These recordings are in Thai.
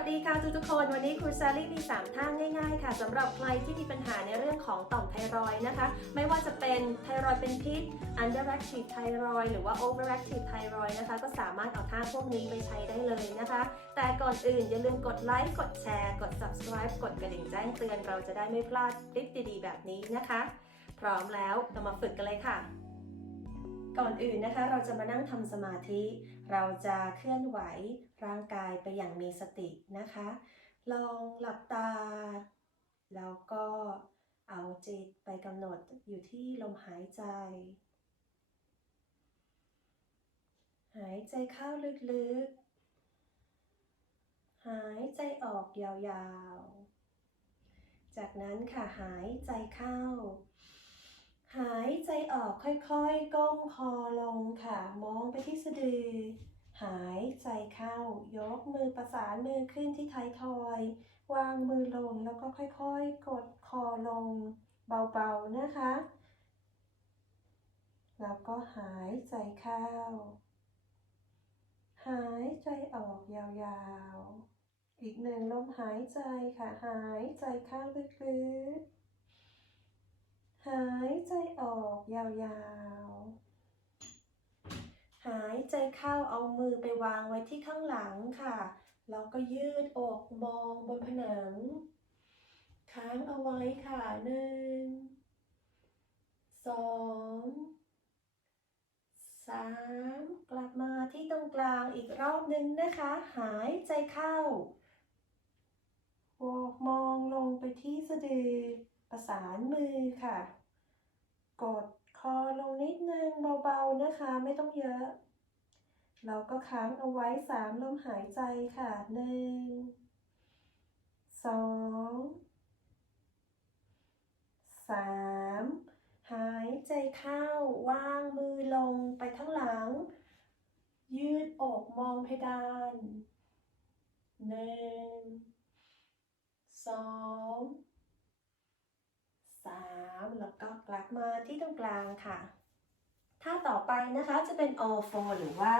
วัสดีค่ะทุกๆคน วันนี้ครูซาลี่มี 3 ท่าง่าย ๆ ค่ะสำหรับใครที่มีปัญหาในเรื่องของต่อมไทรอยนะคะ ไม่ว่าจะเป็นไทรอยเป็นพิษ underactive thyroid หรือว่า overactive thyroid นะคะ ก็สามารถเอาท่าพวกนี้ไปใช้ได้เลยนะคะ แต่ก่อนอื่นอย่าลืมกดไลค์กดแชร์กด subscribe กดกระดิ่งแจ้งเตือนเราจะได้ไม่พลาดคลิปดีๆ แบบนี้นะคะ พร้อมแล้วเรามาฝึกกันเลยค่ะ ก่อนอื่นนะคะ เราจะมานั่งทำสมาธิ เราจะเคลื่อนไหวร่างกายไปอย่างมีสตินะคะ ลองหลับตา แล้วก็เอาจิตไปกำหนดอยู่ที่ลมหายใจ หายใจเข้าลึกๆ หายใจออกยาวๆ จากนั้นค่ะหายใจเข้า หายใจออกค่อยๆ ก้มคอลงค่ะ มองไปที่สะดือ หายใจเข้า ยกมือประสานมือขึ้นที่ท้ายทอย วางมือลงแล้วก็ค่อยๆ กดคอลงเบาๆนะคะ แล้วก็หายใจเข้า หายใจออกยาวๆ อีกหนึ่งลมหายใจค่ะ หายใจเข้าลึกๆ หายใจออกยาวๆ หายใจเข้าเอามือไปวางไว้ที่ข้างหลังค่ะ แล้วก็ยืดอกมองบนผนัง ค้างเอาไว้ค่ะหนึ่งสองสามกลับมาที่ตรงกลางอีกรอบหนึ่งนะคะ หายใจเข้าอกมองลงไปที่สะดือ ประสานมือค่ะ กดคอลงนิดนึงเบาๆนะคะ ไม่ต้องเยอะ เราก็ค้างเอาไว้สามลมหายใจค่ะหนึ่งสองสามหายใจเข้าวางมือลงไปข้างหลัง ยืดอกมองเพดานหนึ่งสอง แล้วก็กลับมาที่ตรงกลางค่ะท่าต่อไปนะคะจะเป็น all four หรือว่า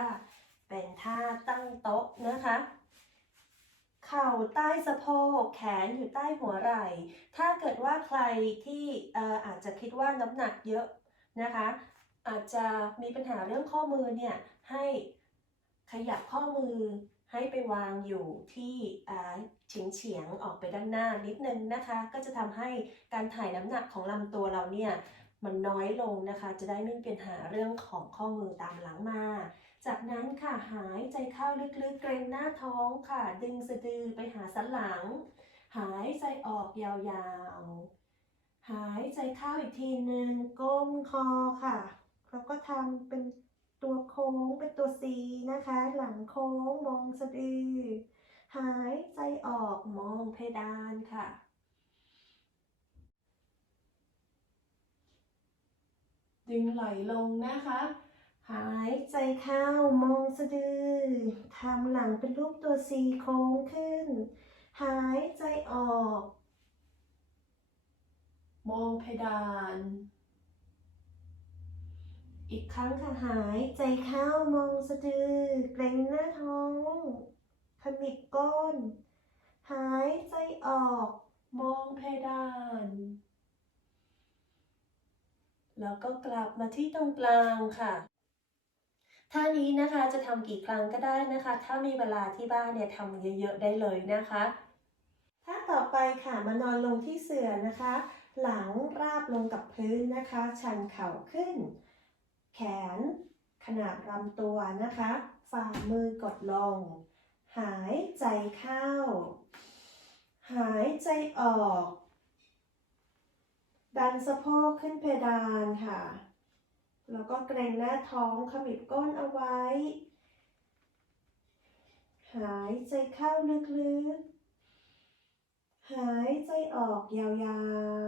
เป็นท่าตั้งโต๊ะนะคะ เข่าใต้สะโพกแขนอยู่ใต้หัวไหล่ ถ้าเกิดว่าใครที่เอ่ออาจจะคิดว่าน้ำหนักเยอะนะคะ อาจจะมีปัญหาเรื่องข้อมือเนี่ยให้ขยับข้อมือ ให้ไปวางอยู่ที่เฉียงเฉียงออกไปด้านหน้านิดนึงนะคะ ก็จะทำให้การถ่ายน้ำหนักของลำตัวเราเนี่ยมันน้อยลงนะคะ จะได้ไม่มีปัญหาเรื่องของข้อมือตามหลังมา จากนั้นค่ะหายใจเข้าลึกๆเกรงหน้าท้องค่ะ ดึงสะดือไปหาสันหลัง หายใจออกยาวๆ หายใจเข้าอีกทีหนึ่งก้มคอค่ะ แล้วก็ทำเป็น ตัวโค้งเป็นตัว C นะคะ หลังโค้งมองสะดือ หายใจออกมองเพดานค่ะดึงไหลลงนะคะ หายใจเข้ามองสะดือทำหลังเป็นรูปตัว C โค้งขึ้น หายใจออก มองเพดาน อีกครั้งค่ะหายใจเข้ามองสะดือ เกร็งหน้าท้องขมิบก้น หายใจออก มองเพดาน แล้วก็กลับมาที่ตรงกลางค่ะท่านี้นะคะจะทำกี่ครั้งก็ได้นะคะ ถ้ามีเวลาที่บ้านเนี่ยทำเยอะๆได้เลยนะคะท่าต่อไปค่ะมานอนลงที่เสื่อนะคะ หลังราบลงกับพื้นนะคะ ชันเข่าขึ้น แขน ขนาบลำตัวนะคะ ฝ่ามือกดลง หายใจเข้า หายใจออก ดันสะโพกขึ้นเพดานค่ะ แล้วก็เกรงหน้าท้องขมิบก้นเอาไว้ หายใจเข้าลึกๆหายใจออกยา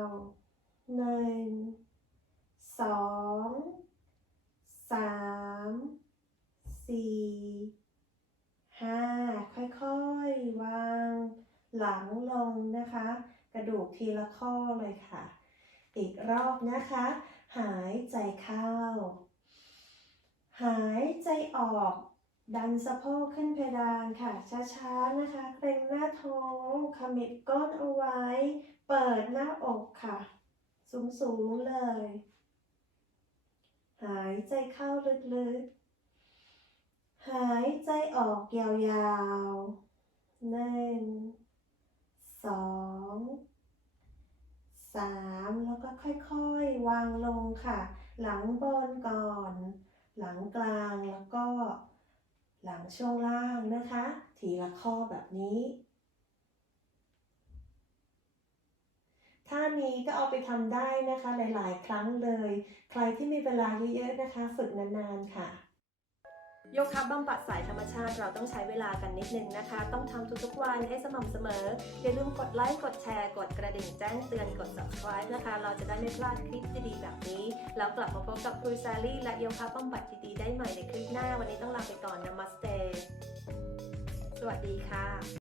วๆหนึ่งสอง สามสี่ห้าค่อยๆ วางหลังลงนะคะ กระดูกทีละข้อเลยค่ะ อีกรอบนะคะ หายใจเข้า หายใจออก ดันสะโพกขึ้นเพดานค่ะ ช้าๆนะคะ เกรงหน้าท้องขมิบก้นเอาไว้ เปิดหน้าอกค่ะ สูงๆเลย หายใจเข้าลึกๆ หายใจออกยาวๆหนึ่งสองสามแล้วก็ค่อยๆ วางลงค่ะ หลังบนก่อน หลังกลางแล้วก็ หลังช่วงล่างนะคะ ทีละข้อแบบนี้ ท่านี้ก็เอาไปทำได้นะคะหลาย ๆ ครั้งเลย ใครที่มีเวลาเยอะๆนะคะ ฝึกนานๆค่ะโยคะบำบัดสายธรรมชาติเราต้องใช้เวลากันนิดนึงนะคะ ต้องทำทุกๆวันให้สม่ำเสมอ อย่าลืมกดไลค์ กดแชร์ กดกระดิ่งแจ้งเตือน กด subscribe นะคะ เราจะได้ไม่พลาดคลิปดีๆแบบนี้ แล้วกลับมาพบกับครูซาลี่และโยคะบำบัดดีๆได้ใหม่ในคลิปหน้า วันนี้ต้องลาไปก่อน Namaste สวัสดีค่ะ